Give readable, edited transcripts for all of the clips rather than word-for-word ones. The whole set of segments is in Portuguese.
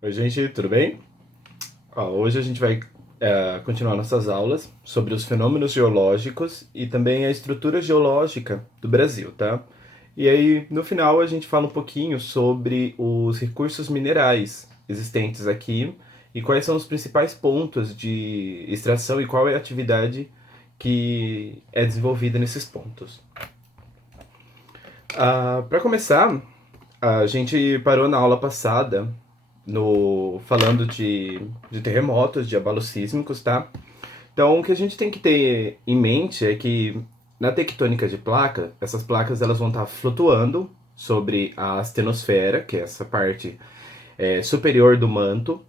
Oi, gente, tudo bem? Hoje a gente vai continuar nossas aulas sobre os fenômenos geológicos e também a estrutura geológica do Brasil, tá? E aí, no final, a gente fala um pouquinho sobre os recursos minerais existentes aqui e quais são os principais pontos de extração e qual é a atividade que é desenvolvida nesses pontos. Para começar, a gente parou na aula passada no falando de terremotos, de abalos sísmicos, tá? Então, o que a gente tem que ter em mente é que na tectônica de placa, essas placas elas vão estar flutuando sobre a astenosfera, que é essa parte superior do manto.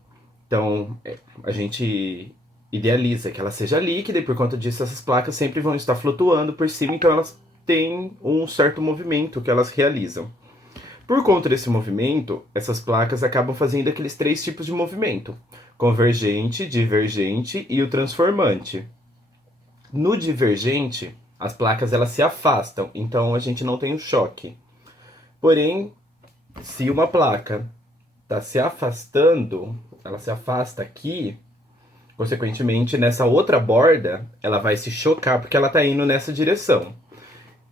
Então, a gente idealiza que ela seja líquida e por conta disso essas placas sempre vão estar flutuando por cima, então elas têm um certo movimento que elas realizam. Por conta desse movimento, essas placas acabam fazendo aqueles três tipos de movimento: convergente, divergente e o transformante. No divergente, as placas elas se afastam, então a gente não tem o choque. Porém, se uma placa está se afastando, ela se afasta aqui, consequentemente nessa outra borda, ela vai se chocar porque ela está indo nessa direção.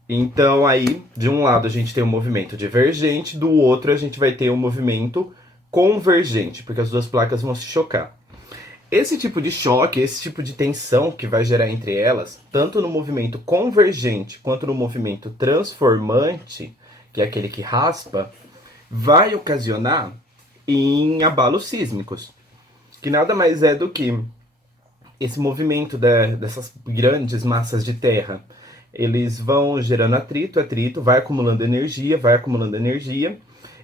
Então aí, de um lado a gente tem um movimento divergente, do outro a gente vai ter um movimento convergente, porque as duas placas vão se chocar. Esse tipo de choque, esse tipo de tensão que vai gerar entre elas, tanto no movimento convergente quanto no movimento transformante, que é aquele que raspa, vai ocasionar em abalos sísmicos, que nada mais é do que esse movimento dessas grandes massas de terra. Eles vão gerando atrito, atrito, vai acumulando energia,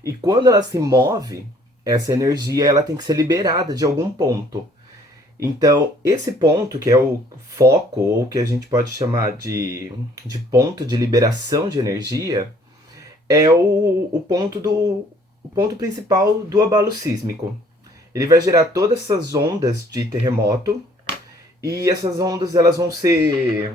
e quando ela se move, essa energia ela tem que ser liberada de algum ponto. Então, esse ponto, que é o foco, ou que a gente pode chamar de ponto de liberação de energia, é o ponto principal do abalo sísmico. Ele vai gerar todas essas ondas de terremoto, e essas ondas elas vão se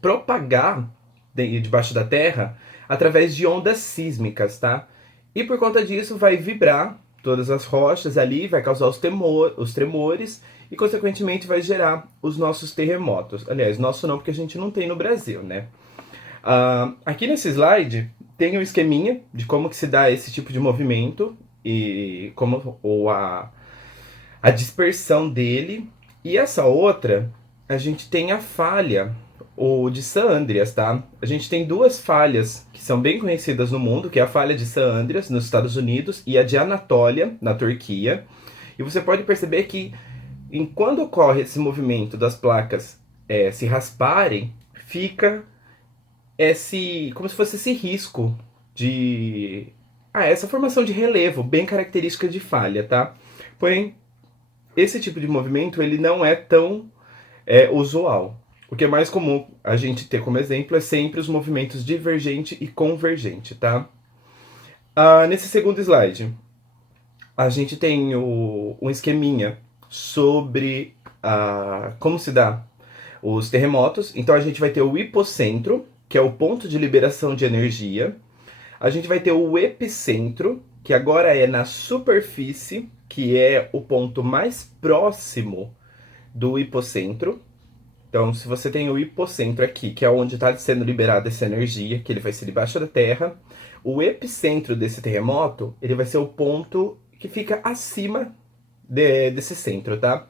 propagar debaixo da terra através de ondas sísmicas, tá? E por conta disso vai vibrar todas as rochas ali, vai causar os tremores e consequentemente vai gerar os nossos terremotos. Aliás, nosso não, porque a gente não tem no Brasil, né? Aqui nesse slide tem um esqueminha de como que se dá esse tipo de movimento e como ou a dispersão dele. E essa outra, a gente tem a falha, o de San Andreas, tá? A gente tem duas falhas que são bem conhecidas no mundo, que é a falha de San Andreas, nos Estados Unidos, e a de Anatólia, na Turquia. E você pode perceber que, quando ocorre esse movimento das placas se rasparem, fica como se fosse esse risco de... essa formação de relevo, bem característica de falha, tá? Porém, esse tipo de movimento ele não é tão usual. O que é mais comum a gente ter como exemplo é sempre os movimentos divergente e convergente, tá? Nesse segundo slide, a gente tem um esqueminha sobre como se dá os terremotos. Então a gente vai ter o hipocentro, que é o ponto de liberação de energia. A gente vai ter o epicentro, que agora é na superfície, que é o ponto mais próximo do hipocentro. Então, se você tem o hipocentro aqui, que é onde está sendo liberada essa energia, que ele vai ser debaixo da Terra, o epicentro desse terremoto, ele vai ser o ponto que fica acima desse centro, tá?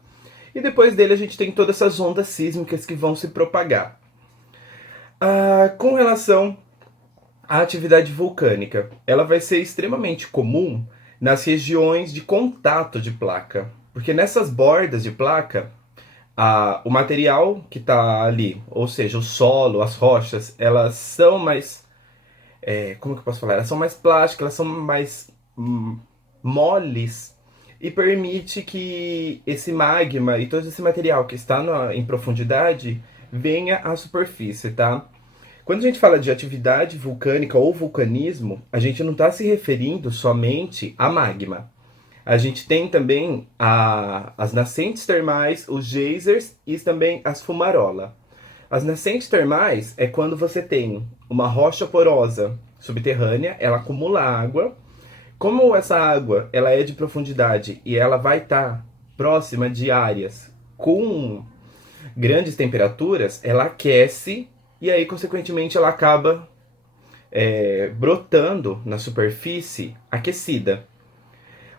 E depois dele a gente tem todas essas ondas sísmicas que vão se propagar. Com relação à atividade vulcânica, ela vai ser extremamente comum nas regiões de contato de placa, porque nessas bordas de placa o material que está ali, ou seja, o solo, as rochas, elas são mais. Como que eu posso falar? Elas são mais plásticas, elas são mais moles e permite que esse magma e todo esse material que está em profundidade venha à superfície, tá? Quando a gente fala de atividade vulcânica ou vulcanismo, a gente não está se referindo somente a magma. A gente tem também as nascentes termais, os geysers e também as fumarola. As nascentes termais é quando você tem uma rocha porosa subterrânea, ela acumula água. Como essa água ela é de profundidade e ela vai estar próxima de áreas com grandes temperaturas, ela aquece e aí, consequentemente, ela acaba brotando na superfície aquecida.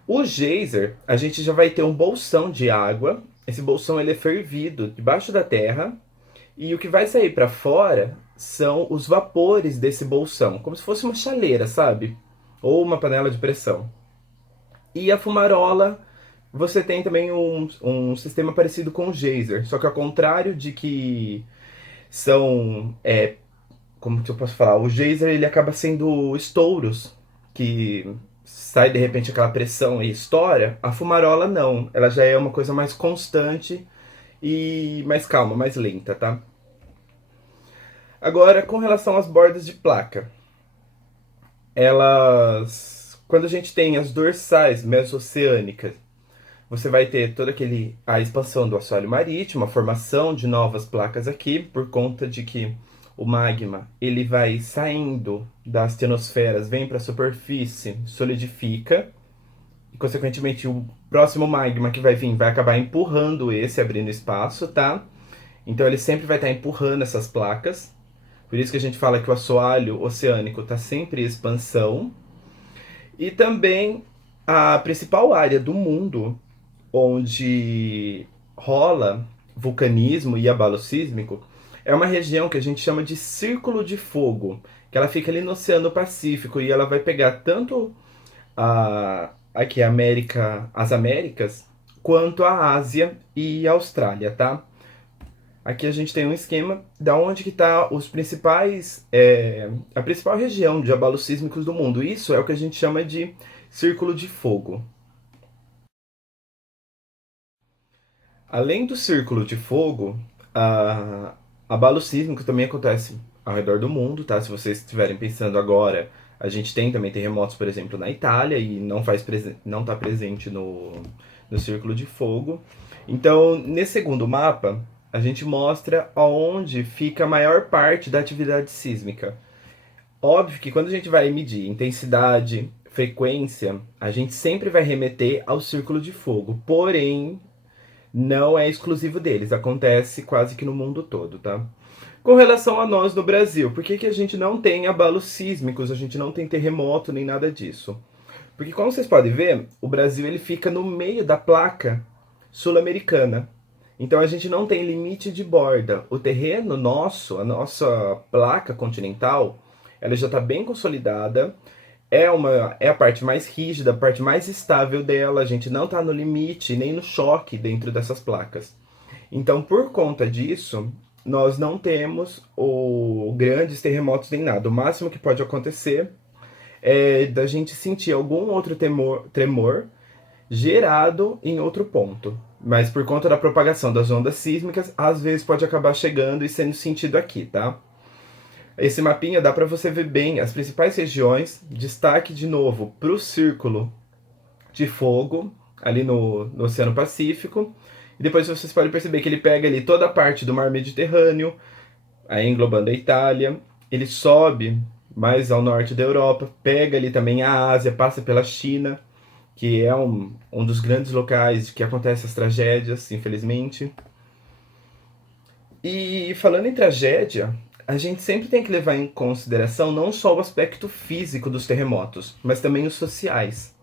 O geyser, a gente já vai ter um bolsão de água. Esse bolsão ele é fervido debaixo da terra e o que vai sair para fora são os vapores desse bolsão, como se fosse uma chaleira, sabe? Ou uma panela de pressão. E a fumarola, você tem também um sistema parecido com o geyser, só que ao contrário de que são, como que eu posso falar, o geyser ele acaba sendo estouros, que sai de repente aquela pressão e estoura, a fumarola não, ela já é uma coisa mais constante e mais calma, mais lenta, tá? Agora, com relação às bordas de placa, quando a gente tem as dorsais mesoceânicas, você vai ter toda a expansão do assoalho marítimo, a formação de novas placas aqui, por conta de que o magma ele vai saindo das ionosferas, vem para a superfície, solidifica, e consequentemente o próximo magma que vai vir vai acabar empurrando esse, abrindo espaço, tá? Então ele sempre vai estar empurrando essas placas. Por isso que a gente fala que o assoalho oceânico está sempre em expansão. E também a principal área do mundo onde rola vulcanismo e abalo sísmico é uma região que a gente chama de Círculo de Fogo, que ela fica ali no Oceano Pacífico e ela vai pegar tanto aqui as Américas, quanto a Ásia e a Austrália, tá? Aqui a gente tem um esquema da onde que está a principal região de abalos sísmicos do mundo. Isso é o que a gente chama de Círculo de Fogo. Além do Círculo de Fogo, abalo sísmico também acontece ao redor do mundo, tá? Se vocês estiverem pensando agora, a gente tem também terremotos, por exemplo, na Itália e não está presente no Círculo de Fogo. Então, nesse segundo mapa, a gente mostra onde fica a maior parte da atividade sísmica. Óbvio que quando a gente vai medir intensidade, frequência, a gente sempre vai remeter ao Círculo de Fogo. Porém, não é exclusivo deles, acontece quase que no mundo todo, tá? Com relação a nós no Brasil, por que, que a gente não tem abalos sísmicos, a gente não tem terremoto nem nada disso? Porque como vocês podem ver, o Brasil ele fica no meio da placa sul-americana. Então a gente não tem limite de borda. O terreno nosso, a nossa placa continental, ela já está bem consolidada. É a parte mais rígida, a parte mais estável dela. A gente não está no limite nem no choque dentro dessas placas. Então, por conta disso, nós não temos grandes terremotos nem nada. O máximo que pode acontecer é da gente sentir algum outro tremor gerado em outro ponto. Mas por conta da propagação das ondas sísmicas, às vezes pode acabar chegando e sendo sentido aqui, tá? Esse mapinha dá para você ver bem as principais regiões, destaque de novo para o Círculo de Fogo, ali no Oceano Pacífico. E depois vocês podem perceber que ele pega ali toda a parte do Mar Mediterrâneo, aí englobando a Itália. Ele sobe mais ao norte da Europa, pega ali também a Ásia, passa pela China, que é um dos grandes locais que acontecem as tragédias, infelizmente. E falando em tragédia, a gente sempre tem que levar em consideração não só o aspecto físico dos terremotos, mas também os sociais.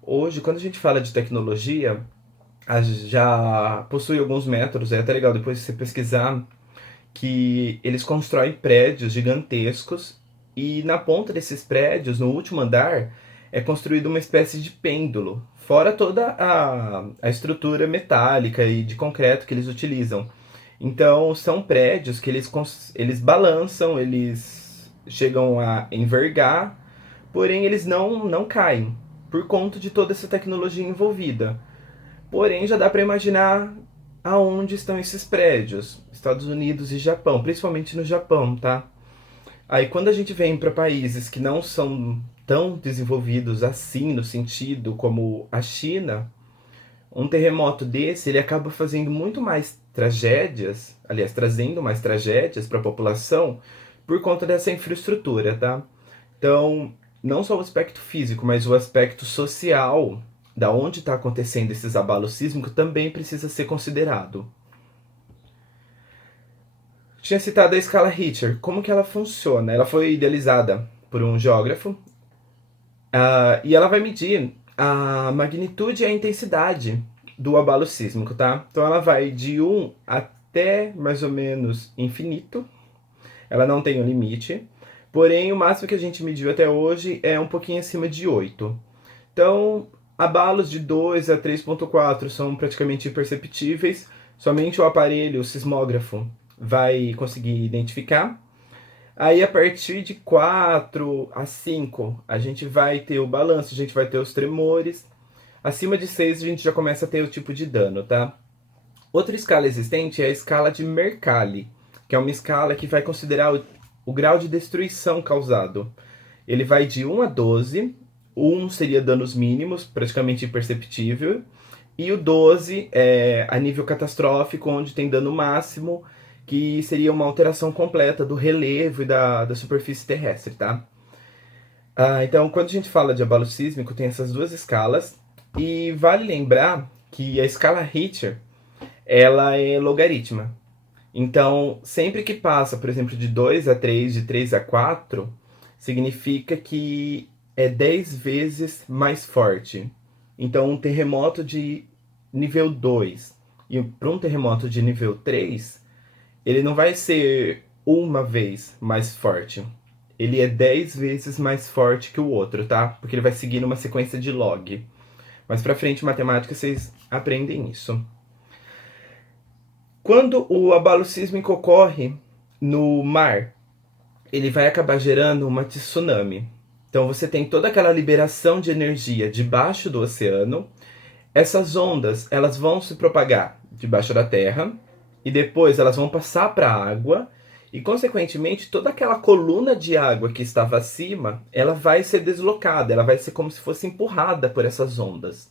Hoje, quando a gente fala de tecnologia, já possui alguns métodos, é até legal depois você pesquisar, que eles constroem prédios gigantescos e na ponta desses prédios, no último andar, é construída uma espécie de pêndulo, fora toda a estrutura metálica e de concreto que eles utilizam. Então, são prédios que eles balançam, eles chegam a envergar, porém eles não caem, por conta de toda essa tecnologia envolvida. Porém, já dá para imaginar aonde estão esses prédios, Estados Unidos e Japão, principalmente no Japão, tá? Aí quando a gente vem para países que não são tão desenvolvidos assim, no sentido como a China, um terremoto desse, ele acaba fazendo muito mais tragédias, aliás, trazendo mais tragédias para a população por conta dessa infraestrutura, tá? Então, não só o aspecto físico, mas o aspecto social da onde está acontecendo esses abalos sísmicos também precisa ser considerado. Tinha citado a escala Richter. Como que ela funciona? Ela foi idealizada por um geógrafo, e ela vai medir a magnitude e a intensidade do abalo sísmico, tá? Então ela vai de 1 até mais ou menos infinito. Ela não tem um limite. Porém, o máximo que a gente mediu até hoje é um pouquinho acima de 8. Então, abalos de 2 a 3,4 são praticamente imperceptíveis. Somente o aparelho, o sismógrafo, vai conseguir identificar. Aí, a partir de 4 a 5, a gente vai ter o balanço, a gente vai ter os tremores. Acima de 6, a gente já começa a ter o tipo de dano, tá? Outra escala existente é a escala de Mercalli, que é uma escala que vai considerar o grau de destruição causado. Ele vai de 1 a 12. O 1 seria danos mínimos, praticamente imperceptível. E o 12 é a nível catastrófico, onde tem dano máximo, que seria uma alteração completa do relevo e da superfície terrestre, tá? Então, quando a gente fala de abalo sísmico, tem essas duas escalas. E vale lembrar que a escala Richter, ela é logarítmica. Então, sempre que passa, por exemplo, de 2 a 3, de 3 a 4, significa que é 10 vezes mais forte. Então, um terremoto de nível 2 e para um terremoto de nível 3, ele não vai ser uma vez mais forte. Ele é 10 vezes mais forte que o outro, tá? Porque ele vai seguir numa sequência de log. Mais pra frente, em matemática, vocês aprendem isso. Quando o abalo sísmico ocorre no mar, ele vai acabar gerando uma tsunami. Então você tem toda aquela liberação de energia debaixo do oceano. Essas ondas, elas vão se propagar debaixo da terra e depois elas vão passar para a água e consequentemente toda aquela coluna de água que estava acima, ela vai ser deslocada, ela vai ser como se fosse empurrada por essas ondas.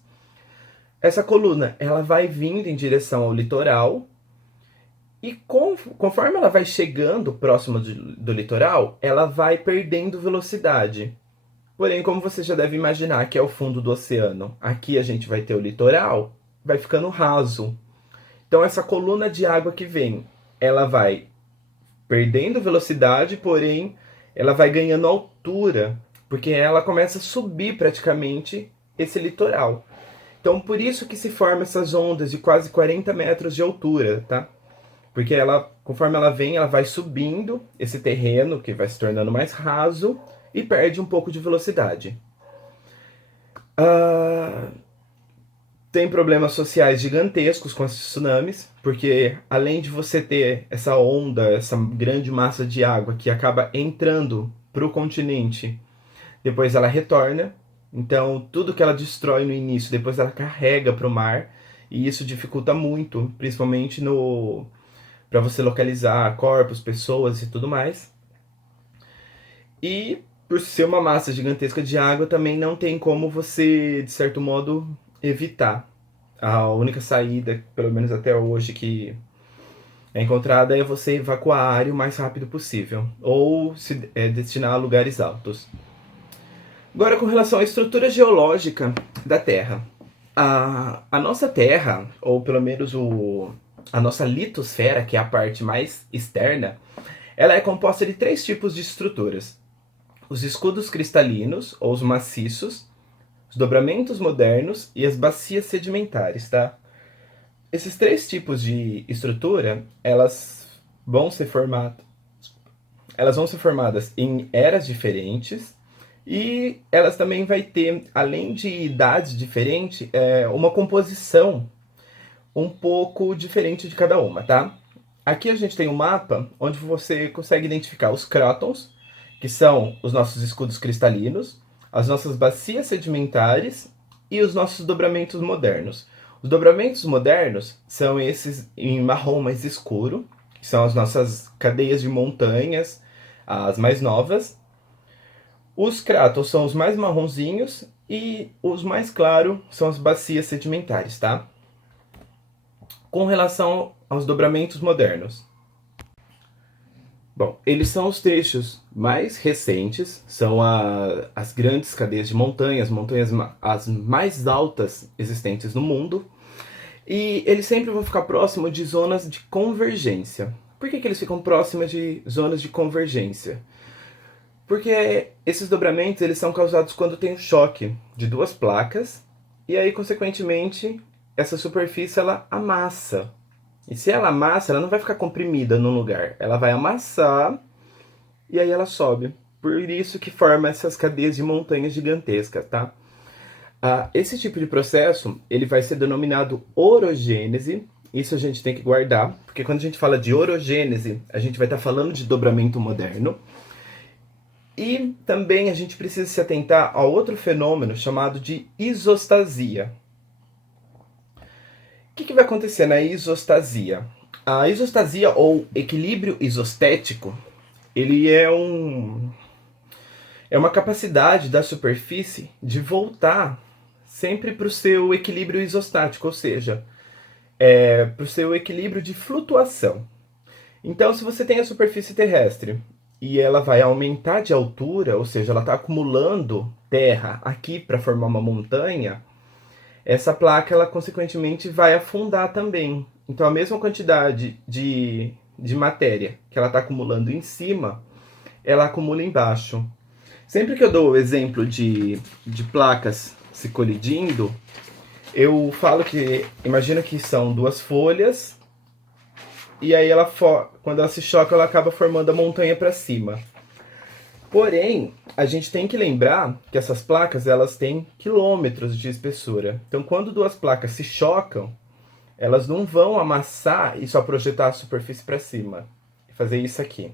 Essa coluna, ela vai vindo em direção ao litoral e conforme ela vai chegando próximo do litoral, ela vai perdendo velocidade. Porém, como você já deve imaginar que é o fundo do oceano, aqui a gente vai ter o litoral, vai ficando raso. Então essa coluna de água que vem, ela vai perdendo velocidade, porém ela vai ganhando altura, porque ela começa a subir praticamente esse litoral. Então por isso que se formam essas ondas de quase 40 metros de altura, tá? Porque ela, conforme ela vem, ela vai subindo esse terreno, que vai se tornando mais raso, e perde um pouco de velocidade. Ah, tem problemas sociais gigantescos com esses tsunamis, porque além de você ter essa onda, essa grande massa de água que acaba entrando para o continente, depois ela retorna. Então, tudo que ela destrói no início, depois ela carrega para o mar, e isso dificulta muito, principalmente no para você localizar corpos, pessoas e tudo mais. E por ser uma massa gigantesca de água, também não tem como você, de certo modo, evitar. A única saída, pelo menos até hoje, que é encontrada é você evacuar a área o mais rápido possível, ou se destinar a lugares altos. Agora, com relação à estrutura geológica da Terra. A nossa Terra, ou pelo menos a nossa litosfera, que é a parte mais externa, ela é composta de 3 tipos de estruturas. Os escudos cristalinos, ou os maciços, os dobramentos modernos e as bacias sedimentares, tá? Esses 3 tipos de estrutura, elas vão ser formadas em eras diferentes e elas também vai ter, além de idades diferentes, uma composição um pouco diferente de cada uma, tá? Aqui a gente tem um mapa onde você consegue identificar os crótons, que são os nossos escudos cristalinos, as nossas bacias sedimentares e os nossos dobramentos modernos. Os dobramentos modernos são esses em marrom mais escuro, que são as nossas cadeias de montanhas, as mais novas. Os crátons são os mais marronzinhos e os mais claros são as bacias sedimentares, tá? Com relação aos dobramentos modernos. Bom, eles são os trechos mais recentes, são as grandes cadeias de montanhas, as mais altas existentes no mundo, e eles sempre vão ficar próximos de zonas de convergência. Por que eles ficam próximos de zonas de convergência? Porque esses dobramentos eles são causados quando tem um choque de duas placas, e aí, consequentemente, essa superfície ela amassa. E se ela amassa, ela não vai ficar comprimida num lugar. Ela vai amassar e aí ela sobe. Por isso que forma essas cadeias de montanhas gigantescas, tá? Esse tipo de processo, ele vai ser denominado orogênese. Isso a gente tem que guardar, porque quando a gente fala de orogênese, a gente vai estar falando de dobramento moderno. E também a gente precisa se atentar a outro fenômeno chamado de isostasia. O que vai acontecer na isostasia? A isostasia, ou equilíbrio isostético, ele é uma capacidade da superfície de voltar sempre para o seu equilíbrio isostático, ou seja, para o seu equilíbrio de flutuação. Então, se você tem a superfície terrestre e ela vai aumentar de altura, ou seja, ela está acumulando terra aqui para formar uma montanha, essa placa, ela consequentemente vai afundar também. Então, a mesma quantidade de matéria que ela está acumulando em cima, ela acumula embaixo. Sempre que eu dou o exemplo de placas se colidindo, eu falo que, imagina que são duas folhas, e aí quando ela se choca, ela acaba formando a montanha para cima. Porém, a gente tem que lembrar que essas placas elas têm quilômetros de espessura. Então, quando duas placas se chocam, elas não vão amassar e só projetar a superfície para cima. E fazer isso aqui.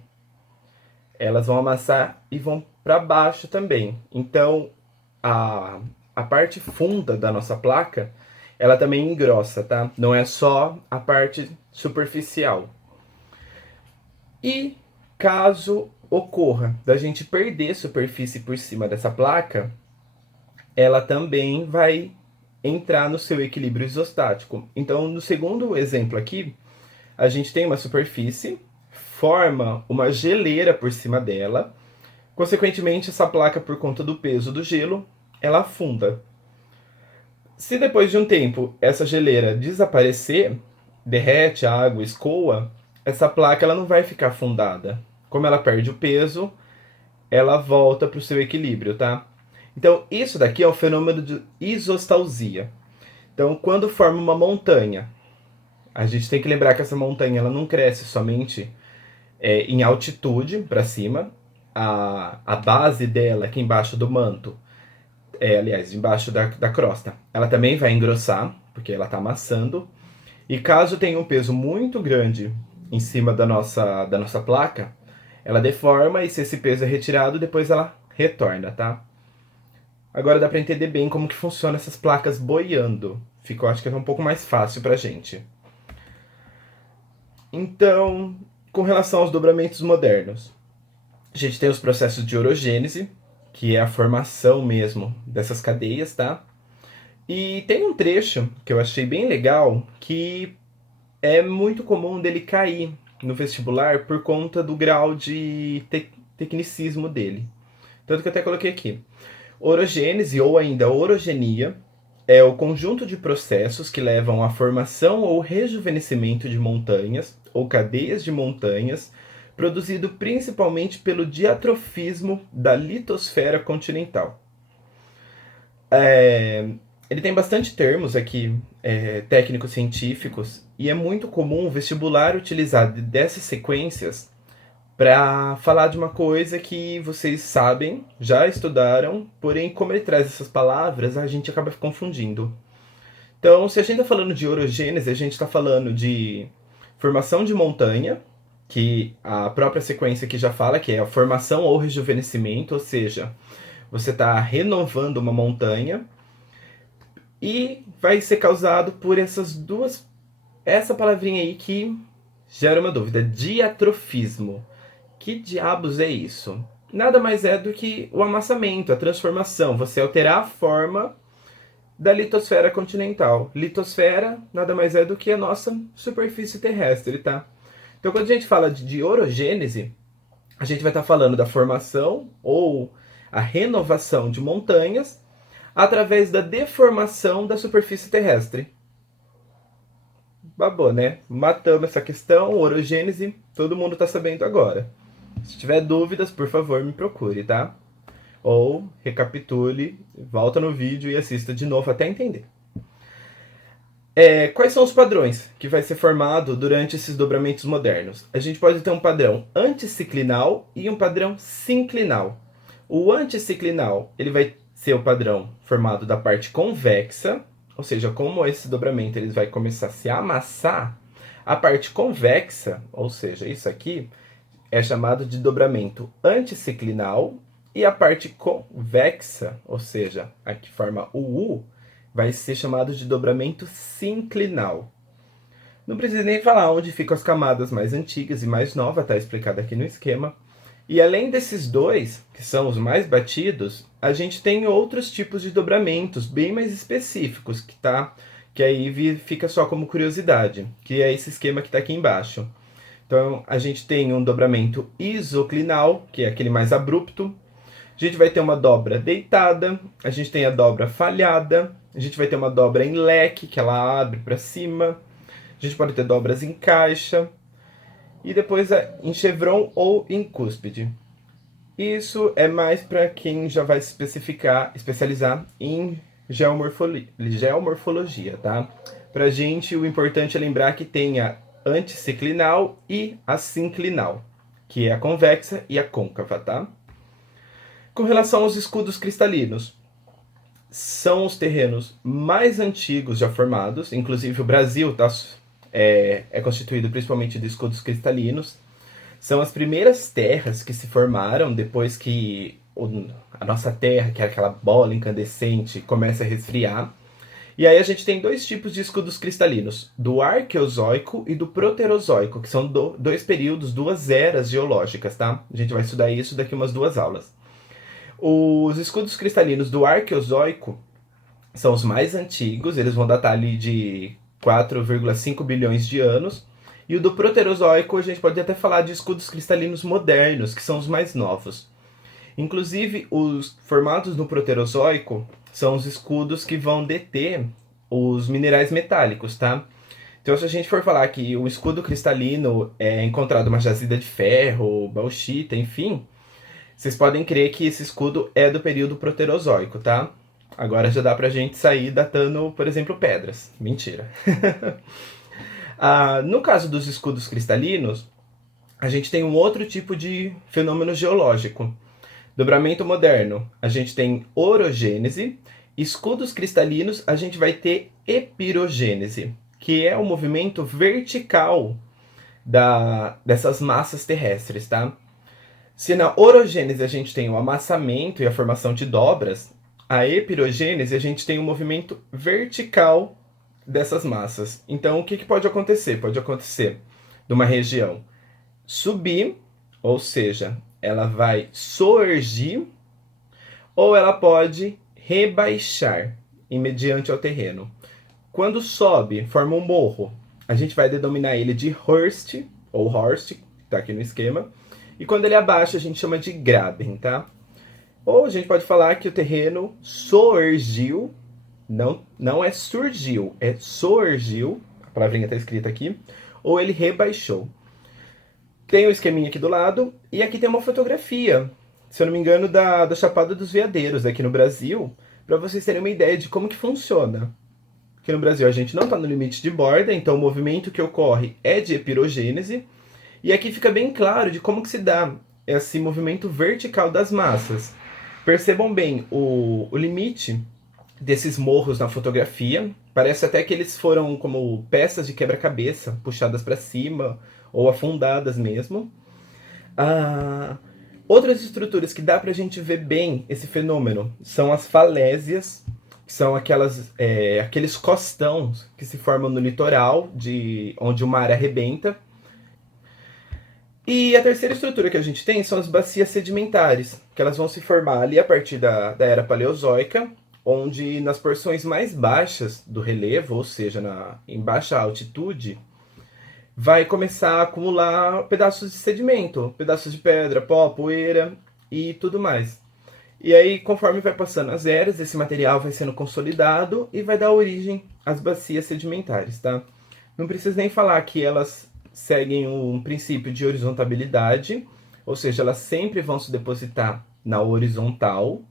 Elas vão amassar e vão para baixo também. Então, a parte funda da nossa placa, ela também engrossa, tá? Não é só a parte superficial. E caso ocorra da gente perder superfície por cima dessa placa, ela também vai entrar no seu equilíbrio isostático. Então, no segundo exemplo aqui, a gente tem uma superfície, forma uma geleira por cima dela, consequentemente, essa placa, por conta do peso do gelo, ela afunda. Se depois de um tempo essa geleira desaparecer, derrete, a água escoa, essa placa ela não vai ficar afundada. Como ela perde o peso, ela volta para o seu equilíbrio, tá? Então, isso daqui é um fenômeno de isostalsia. Então, quando forma uma montanha, a gente tem que lembrar que essa montanha ela não cresce somente em altitude para cima. A base dela, aqui embaixo do manto, aliás, embaixo da crosta, ela também vai engrossar, porque ela está amassando. E caso tenha um peso muito grande em cima da nossa placa, ela deforma e se esse peso é retirado, depois ela retorna, tá? Agora dá para entender bem como que funciona essas placas boiando. Ficou, acho que é um pouco mais fácil pra gente. Então, com relação aos dobramentos modernos, a gente tem os processos de orogênese, que é a formação mesmo dessas cadeias, tá? E tem um trecho que eu achei bem legal, que é muito comum dele cair no vestibular por conta do grau de tecnicismo dele. Tanto que eu até coloquei aqui. Orogênese, ou ainda orogenia, é o conjunto de processos que levam à formação ou rejuvenescimento de montanhas ou cadeias de montanhas, produzido principalmente pelo diatrofismo da litosfera continental. Ele tem bastante termos aqui, técnicos científicos, e é muito comum o vestibular utilizar dessas sequências para falar de uma coisa que vocês sabem, já estudaram, porém, como ele traz essas palavras, a gente acaba confundindo. Então, se a gente está falando de orogênese, a gente está falando de formação de montanha, que a própria sequência aqui já fala, que é a formação ou rejuvenescimento, ou seja, você está renovando uma montanha, e vai ser causado por essa palavrinha aí que gera uma dúvida, diatrofismo. Que diabos é isso? Nada mais é do que o amassamento, a transformação, você alterar a forma da litosfera continental. Litosfera nada mais é do que a nossa superfície terrestre, tá? Então, quando a gente fala de orogênese, a gente vai estar falando da formação ou a renovação de montanhas através da deformação da superfície terrestre. Babou, né? Matamos essa questão, orogênese, todo mundo está sabendo agora. Se tiver dúvidas, por favor, me procure, tá? Ou recapitule, volta no vídeo e assista de novo até entender. Quais são os padrões que vai ser formado durante esses dobramentos modernos? A gente pode ter um padrão anticiclinal e um padrão sinclinal. O anticiclinal, ele vai ser o padrão formado da parte convexa, ou seja, como esse dobramento ele vai começar a se amassar, a parte convexa, ou seja, isso aqui, é chamado de dobramento anticiclinal, e a parte convexa, ou seja, a que forma o U, vai ser chamado de dobramento sinclinal. Não precisa nem falar onde ficam as camadas mais antigas e mais novas, está explicado aqui no esquema. E além desses dois, que são os mais batidos, a gente tem outros tipos de dobramentos bem mais específicos, que aí fica só como curiosidade, que é esse esquema que está aqui embaixo. Então, a gente tem um dobramento isoclinal, que é aquele mais abrupto. A gente vai ter uma dobra deitada, a gente tem a dobra falhada, a gente vai ter uma dobra em leque, que ela abre para cima. A gente pode ter dobras em caixa. E depois em chevron ou em cúspide. Isso é mais para quem já vai se especializar em geomorfologia, tá? Pra gente, o importante é lembrar que tem a anticiclinal e a sinclinal, que é a convexa e a côncava, tá? Com relação aos escudos cristalinos, são os terrenos mais antigos já formados, inclusive o Brasil é constituído principalmente de escudos cristalinos. São as primeiras terras que se formaram depois que a nossa terra, que é aquela bola incandescente, começa a resfriar. E aí a gente tem dois tipos de escudos cristalinos, do Arqueozoico e do Proterozoico, que são dois períodos, duas eras geológicas, tá? A gente vai estudar isso daqui umas 2 aulas. Os escudos cristalinos do Arqueozoico são os mais antigos, eles vão datar ali de 4,5 bilhões de anos. E o do Proterozoico a gente pode até falar de escudos cristalinos modernos, que são os mais novos. Inclusive, os formados no Proterozoico são os escudos que vão deter os minerais metálicos, tá? Então, se a gente for falar que o escudo cristalino é encontrado uma jazida de ferro, bauxita, enfim, vocês podem crer que esse escudo é do período Proterozoico, tá? Agora já dá pra gente sair datando, por exemplo, pedras. Mentira. No caso dos escudos cristalinos, a gente tem um outro tipo de fenômeno geológico. Dobramento moderno, a gente tem orogênese. Escudos cristalinos, a gente vai ter epirogênese, que é o movimento vertical dessas massas terrestres, tá? Se na orogênese a gente tem o amassamento e a formação de dobras, a epirogênese a gente tem o movimento vertical dessas massas. Então, o que pode acontecer? Pode acontecer de uma região subir, ou seja, ela vai soergir, ou ela pode rebaixar, mediante ao terreno. Quando sobe, forma um morro, a gente vai denominar ele de horst, ou horst, que está aqui no esquema. E quando ele abaixa, a gente chama de graben, tá? Ou a gente pode falar que o terreno soergiu, não é surgiu, é soergiu, a palavrinha está escrita aqui, ou ele rebaixou. Tem o esqueminha aqui do lado, e aqui tem uma fotografia, se eu não me engano, da Chapada dos Veadeiros, aqui no Brasil, para vocês terem uma ideia de como que funciona. Aqui no Brasil a gente não está no limite de borda, então o movimento que ocorre é de epirogênese, e aqui fica bem claro de como que se dá esse movimento vertical das massas. Percebam bem o limite desses morros na fotografia. Parece até que eles foram como peças de quebra-cabeça, puxadas para cima ou afundadas mesmo. Outras estruturas que dá para a gente ver bem esse fenômeno são as falésias, que são aqueles costões que se formam no litoral, onde o mar arrebenta. E a terceira estrutura que a gente tem são as bacias sedimentares, que elas vão se formar ali a partir da era paleozoica, onde nas porções mais baixas do relevo, ou seja, em baixa altitude, vai começar a acumular pedaços de sedimento, pedaços de pedra, pó, poeira e tudo mais. E aí, conforme vai passando as eras, esse material vai sendo consolidado e vai dar origem às bacias sedimentares, tá? Não preciso nem falar que elas seguem um princípio de horizontabilidade, ou seja, elas sempre vão se depositar na horizontal,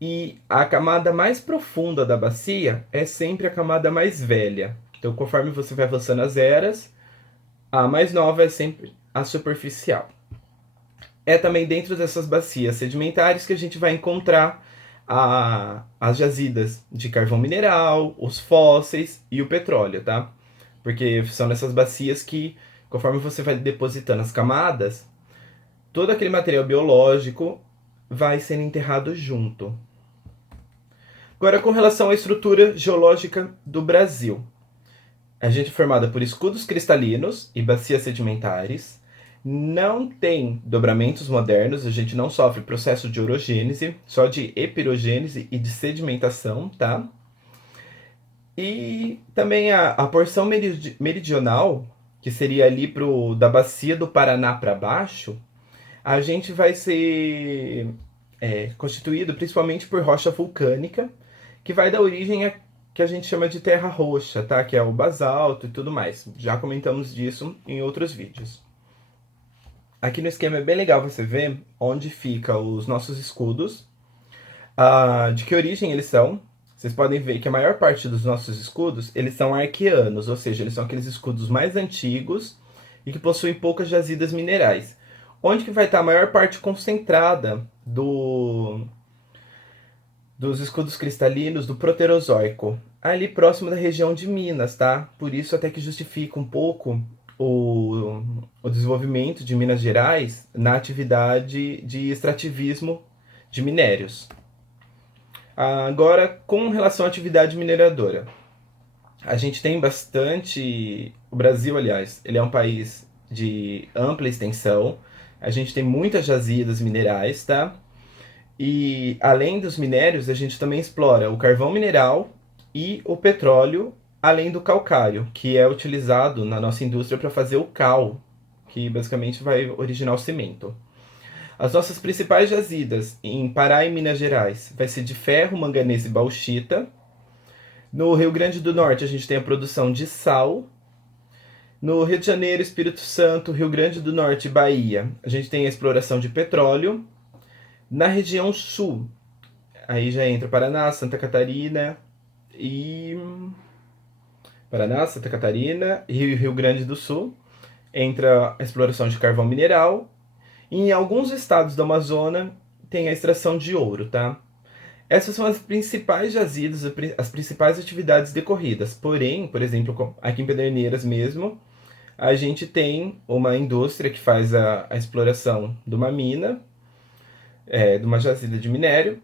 e a camada mais profunda da bacia é sempre a camada mais velha. Então, conforme você vai avançando as eras, a mais nova é sempre a superficial. É também dentro dessas bacias sedimentares que a gente vai encontrar as jazidas de carvão mineral, os fósseis e o petróleo, tá? Porque são nessas bacias que, conforme você vai depositando as camadas, todo aquele material biológico vai sendo enterrado junto. Agora, com relação à estrutura geológica do Brasil. A gente é formada por escudos cristalinos e bacias sedimentares. Não tem dobramentos modernos, a gente não sofre processo de orogênese, só de epirogênese e de sedimentação, tá? E também a porção meridional, que seria ali da bacia do Paraná para baixo, a gente vai ser constituído principalmente por rocha vulcânica, que vai dar origem a que a gente chama de terra roxa, tá? Que é o basalto e tudo mais. Já comentamos disso em outros vídeos. Aqui no esquema é bem legal você ver onde ficam os nossos escudos, de que origem eles são. Vocês podem ver que a maior parte dos nossos escudos, eles são arqueanos, ou seja, eles são aqueles escudos mais antigos e que possuem poucas jazidas minerais. Onde que vai estar a maior parte concentrada dos escudos cristalinos do Proterozoico? Ali próximo da região de Minas, tá? Por isso até que justifica um pouco o desenvolvimento de Minas Gerais na atividade de extrativismo de minérios. Agora, com relação à atividade mineradora, a gente tem bastante. O Brasil, aliás, ele é um país de ampla extensão. A gente tem muitas jazidas minerais, tá? E além dos minérios, a gente também explora o carvão mineral e o petróleo, além do calcário, que é utilizado na nossa indústria para fazer o cal, que basicamente vai originar o cimento. As nossas principais jazidas em Pará e Minas Gerais vai ser de ferro, manganês e bauxita. No Rio Grande do Norte a gente tem a produção de sal. No Rio de Janeiro, Espírito Santo, Rio Grande do Norte e Bahia, a gente tem a exploração de petróleo. Na região sul, aí já entra Paraná, Santa Catarina e Rio Grande do Sul, entra a exploração de carvão mineral. E em alguns estados do Amazonas tem a extração de ouro, tá? Essas são as principais jazidas, as principais atividades decorridas. Porém, por exemplo, aqui em Pederneiras mesmo, a gente tem uma indústria que faz a exploração de uma mina, de uma jazida de minério,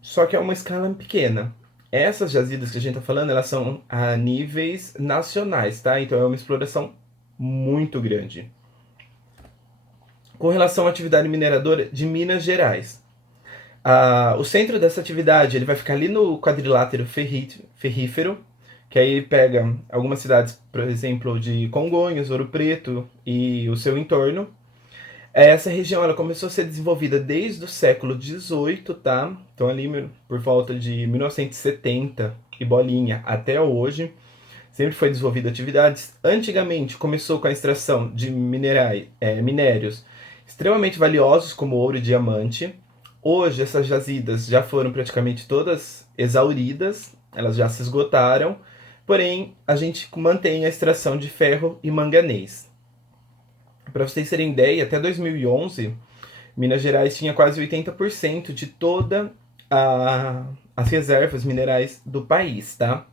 só que é uma escala pequena. Essas jazidas que a gente está falando, elas são a níveis nacionais, tá? Então é uma exploração muito grande. Com relação à atividade mineradora de Minas Gerais, o centro dessa atividade ele vai ficar ali no quadrilátero ferrífero, que aí pega algumas cidades, por exemplo, de Congonhas, Ouro Preto e o seu entorno. Essa região ela começou a ser desenvolvida desde o século XVIII, tá? Então ali por volta de 1970 e bolinha até hoje, sempre foi desenvolvida atividades. Antigamente começou com a extração de minérios extremamente valiosos como ouro e diamante. Hoje essas jazidas já foram praticamente todas exauridas, elas já se esgotaram, porém a gente mantém a extração de ferro e manganês. Para vocês terem ideia, até 2011, Minas Gerais tinha quase 80% de todas as reservas minerais do país, tá?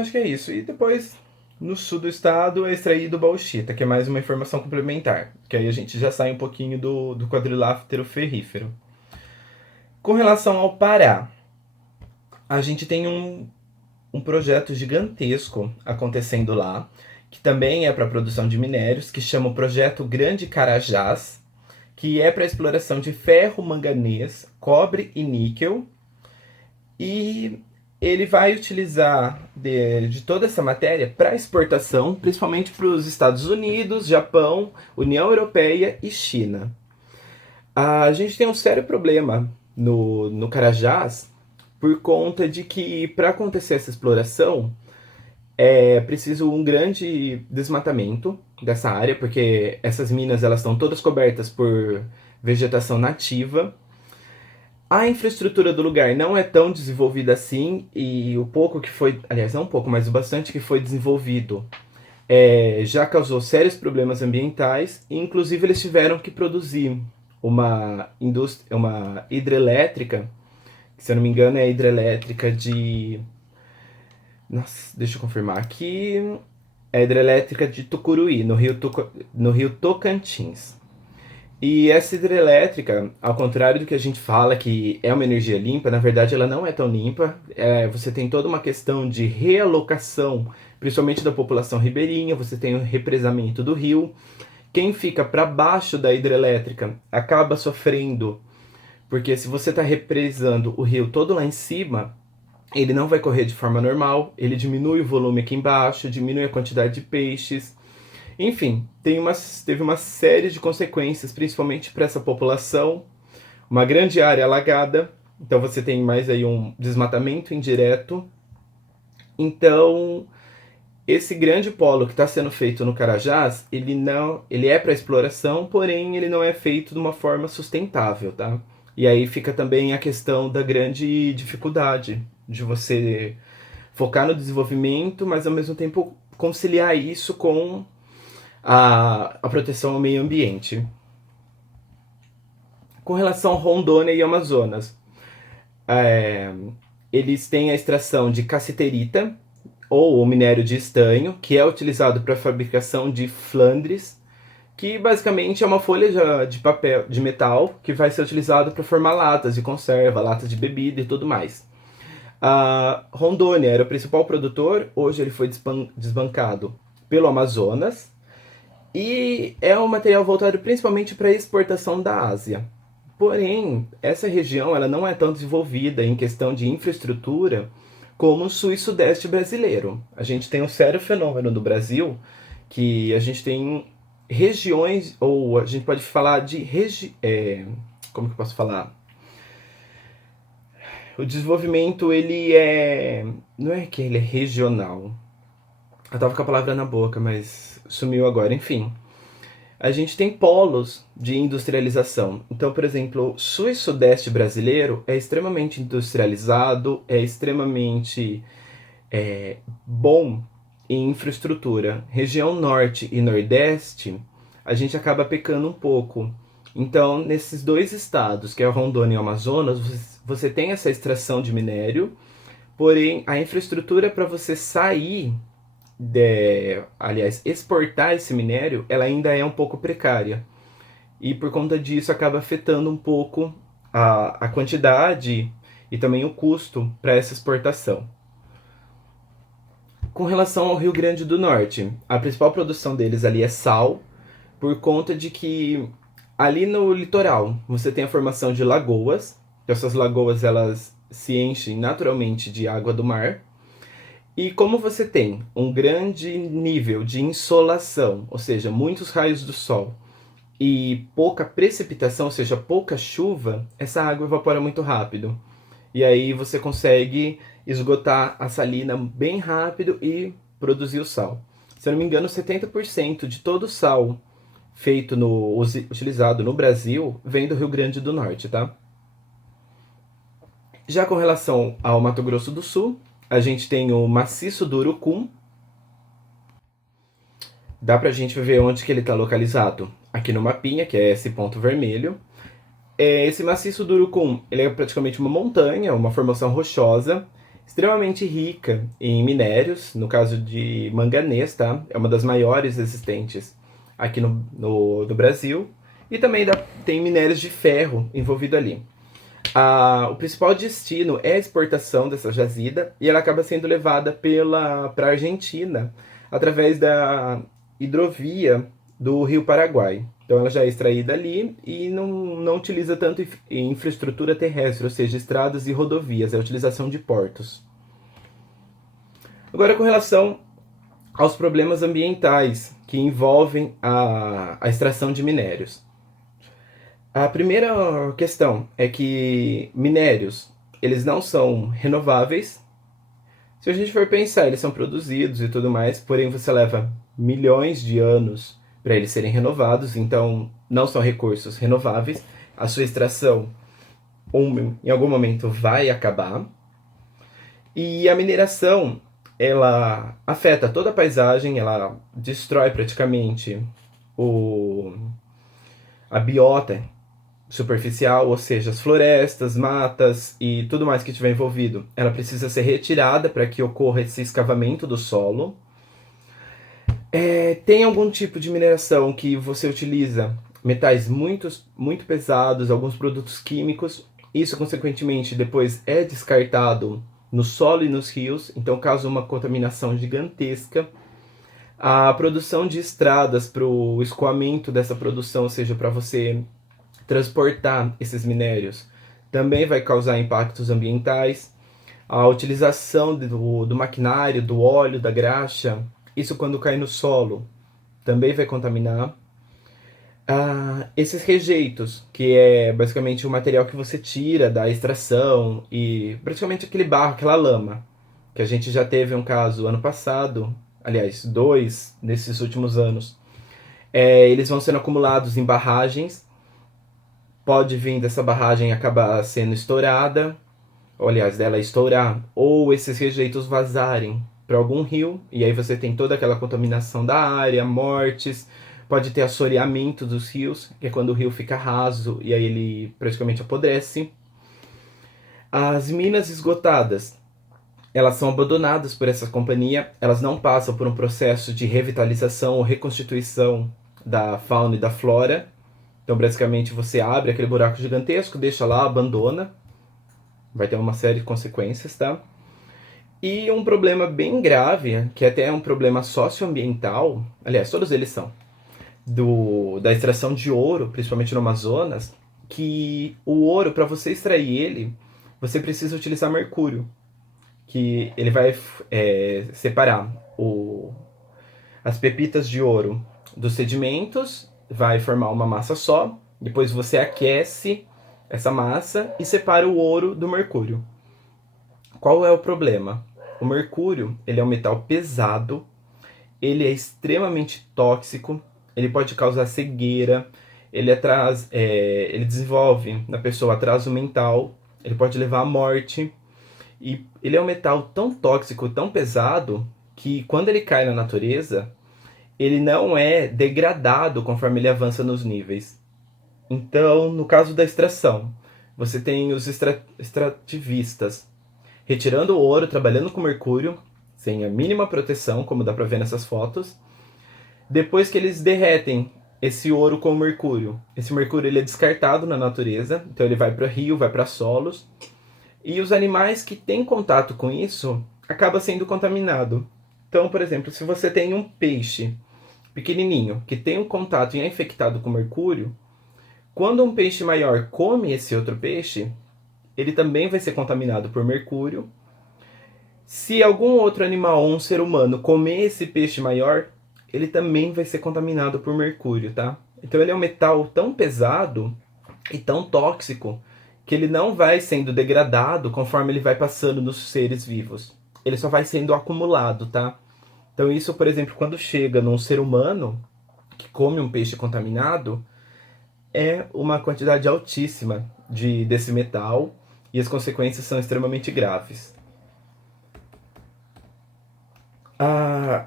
Acho que é isso. E depois, no sul do estado, é extraído bauxita, que é mais uma informação complementar. Que aí a gente já sai um pouquinho do quadrilátero ferrífero. Com relação ao Pará, a gente tem um projeto gigantesco acontecendo lá, que também é para a produção de minérios, que chama o Projeto Grande Carajás, que é para a exploração de ferro, manganês, cobre e níquel. E ele vai utilizar de toda essa matéria para exportação, principalmente para os Estados Unidos, Japão, União Europeia e China. A gente tem um sério problema no Carajás por conta de que, para acontecer essa exploração, é preciso um grande desmatamento dessa área, porque essas minas elas estão todas cobertas por vegetação nativa. A infraestrutura do lugar não é tão desenvolvida assim, e o pouco que foi, aliás, não um pouco, mas o bastante que foi desenvolvido já causou sérios problemas ambientais, e inclusive eles tiveram que produzir uma indústria, uma hidrelétrica, que, se eu não me engano é a hidrelétrica de. Nossa, deixa eu confirmar aqui. É a hidrelétrica de Tucuruí, no rio Tocantins. E essa hidrelétrica, ao contrário do que a gente fala que é uma energia limpa, na verdade ela não é tão limpa. Você tem toda uma questão de realocação, principalmente da população ribeirinha, você tem o represamento do rio. Quem fica para baixo da hidrelétrica acaba sofrendo, porque se você está represando o rio todo lá em cima, ele não vai correr de forma normal, ele diminui o volume aqui embaixo, diminui a quantidade de peixes. Enfim, teve uma série de consequências, principalmente para essa população. Uma grande área alagada, então você tem mais aí um desmatamento indireto. Então, esse grande polo que está sendo feito no Carajás, ele é para exploração, porém ele não é feito de uma forma sustentável, tá? E aí fica também a questão da grande dificuldade de você focar no desenvolvimento, mas ao mesmo tempo conciliar isso com a proteção ao meio ambiente. Com relação a Rondônia e Amazonas, é, eles têm a extração de cassiterita, ou o minério de estanho, que é utilizado para a fabricação de flandres, que basicamente é uma folha de papel, de metal, que vai ser utilizado para formar latas de conserva, latas de bebida e tudo mais. A Rondônia era o principal produtor, hoje ele foi desbancado pelo Amazonas, e é um material voltado principalmente para a exportação da Ásia. Porém, essa região ela não é tão desenvolvida em questão de infraestrutura como o sul e sudeste brasileiro. A gente tem um sério fenômeno no Brasil que a gente tem regiões, ou a gente pode falar de como que eu posso falar? O desenvolvimento ele não é que ele é regional. Eu tava com a palavra na boca, mas sumiu agora. Enfim, a gente tem polos de industrialização. Então, por exemplo, o sul e sudeste brasileiro é extremamente industrializado, é extremamente bom em infraestrutura. Região norte e nordeste, a gente acaba pecando um pouco. Então, nesses dois estados, que é o Rondônia e o Amazonas, você tem essa extração de minério, porém a infraestrutura para você sair aliás, exportar esse minério, ela ainda é um pouco precária. E por conta disso acaba afetando um pouco a quantidade e também o custo para essa exportação. Com relação ao Rio Grande do Norte, a principal produção deles ali é sal, por conta de que ali no litoral você tem a formação de lagoas, essas lagoas elas se enchem naturalmente de água do mar. E como você tem um grande nível de insolação, ou seja, muitos raios do sol, e pouca precipitação, ou seja, pouca chuva, essa água evapora muito rápido. E aí você consegue esgotar a salina bem rápido e produzir o sal. Se eu não me engano, 70% de todo o sal utilizado no Brasil vem do Rio Grande do Norte, tá? Já com relação ao Mato Grosso do Sul, a gente tem o maciço do Urucum. Dá pra gente ver onde que ele está localizado. Aqui no mapinha, que é esse ponto vermelho. Esse maciço do Urucum, ele é praticamente uma montanha, uma formação rochosa, extremamente rica em minérios, no caso de manganês, tá? É uma das maiores existentes aqui no Brasil. E também tem minérios de ferro envolvido ali. O principal destino é a exportação dessa jazida e ela acaba sendo levada para a Argentina através da hidrovia do Rio Paraguai. Então ela já é extraída ali e não utiliza tanto infraestrutura terrestre, ou seja, estradas e rodovias, é a utilização de portos. Agora, com relação aos problemas ambientais que envolvem a extração de minérios. A primeira questão é que minérios, eles não são renováveis. Se a gente for pensar, eles são produzidos e tudo mais, porém você leva milhões de anos para eles serem renovados, então não são recursos renováveis. A sua extração em algum momento vai acabar. E a mineração, ela afeta toda a paisagem, ela destrói praticamente o, a biota superficial, ou seja, as florestas, matas e tudo mais que estiver envolvido. Ela precisa ser retirada para que ocorra esse escavamento do solo. Tem algum tipo de mineração que você utiliza metais muito pesados, alguns produtos químicos. Isso, consequentemente, depois é descartado no solo e nos rios, então causa uma contaminação gigantesca. A produção de estradas para o escoamento dessa produção, ou seja, para você transportar esses minérios, também vai causar impactos ambientais. A utilização do maquinário, do óleo, da graxa, isso quando cai no solo, também vai contaminar. Esses rejeitos, que é basicamente o material que você tira da extração e praticamente aquele barro, aquela lama, que a gente já teve um caso ano passado, aliás, dois nesses últimos anos, eles vão sendo acumulados em barragens, pode vir dessa barragem acabar sendo estourada, ou aliás, dela estourar, ou esses rejeitos vazarem para algum rio, e aí você tem toda aquela contaminação da área, mortes, pode ter assoreamento dos rios, que é quando o rio fica raso e aí ele praticamente apodrece. As minas esgotadas, elas são abandonadas por essa companhia, elas não passam por um processo de revitalização ou reconstituição da fauna e da flora. Então, basicamente, você abre aquele buraco gigantesco, deixa lá, abandona. Vai ter uma série de consequências, tá? E um problema bem grave, que até é um problema socioambiental, aliás, todos eles são, da extração de ouro, principalmente no Amazonas, que o ouro, para você extrair ele, você precisa utilizar mercúrio, que ele vai separar as pepitas de ouro dos sedimentos, vai formar uma massa só, depois você aquece essa massa e separa o ouro do mercúrio. Qual é o problema? O mercúrio, ele é um metal pesado, ele é extremamente tóxico, ele pode causar cegueira, ele desenvolve na pessoa atraso mental, ele pode levar à morte. E ele é um metal tão tóxico, tão pesado, que quando ele cai na natureza, ele não é degradado conforme ele avança nos níveis. Então, no caso da extração, você tem os extrativistas retirando o ouro, trabalhando com mercúrio, sem a mínima proteção, como dá para ver nessas fotos. Depois que eles derretem esse ouro com o mercúrio, esse mercúrio ele é descartado na natureza, então ele vai para o rio, vai para solos, e os animais que têm contato com isso acabam sendo contaminados. Então, por exemplo, se você tem um peixe pequenininho que tem um contato e é infectado com mercúrio, quando um peixe maior come esse outro peixe, ele também vai ser contaminado por mercúrio. Se algum outro animal ou um ser humano comer esse peixe maior, ele também vai ser contaminado por mercúrio, tá? Então ele é um metal tão pesado e tão tóxico que ele não vai sendo degradado conforme ele vai passando nos seres vivos. Ele só vai sendo acumulado, tá? Então isso, por exemplo, quando chega num ser humano que come um peixe contaminado, é uma quantidade altíssima desse metal e as consequências são extremamente graves.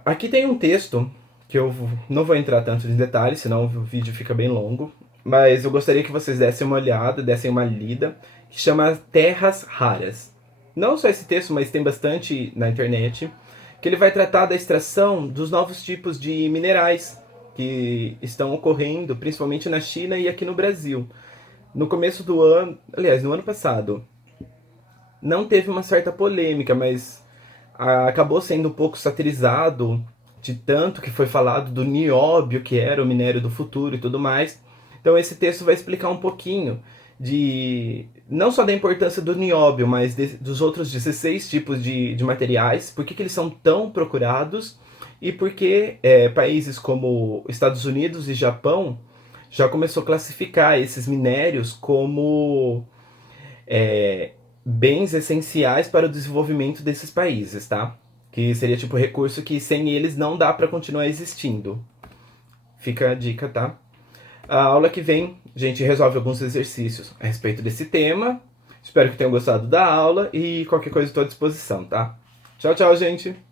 Aqui tem um texto que eu não vou entrar tanto em detalhes, senão o vídeo fica bem longo, mas eu gostaria que vocês dessem uma olhada, dessem uma lida, que chama Terras Raras. Não só esse texto, mas tem bastante na internet, que ele vai tratar da extração dos novos tipos de minerais que estão ocorrendo, principalmente na China e aqui no Brasil. No começo do ano, aliás, no ano passado, não teve uma certa polêmica, mas acabou sendo um pouco satirizado de tanto que foi falado do nióbio, que era o minério do futuro e tudo mais. Então esse texto vai explicar um pouquinho não só da importância do nióbio, mas dos outros 16 tipos de materiais, por que eles são tão procurados e por que países como Estados Unidos e Japão já começou a classificar esses minérios como é, bens essenciais para o desenvolvimento desses países, tá? Que seria tipo recurso que sem eles não dá para continuar existindo. Fica a dica, tá? A aula que vem, a gente resolve alguns exercícios a respeito desse tema. Espero que tenham gostado da aula e qualquer coisa estou à disposição, tá? Tchau, tchau, gente!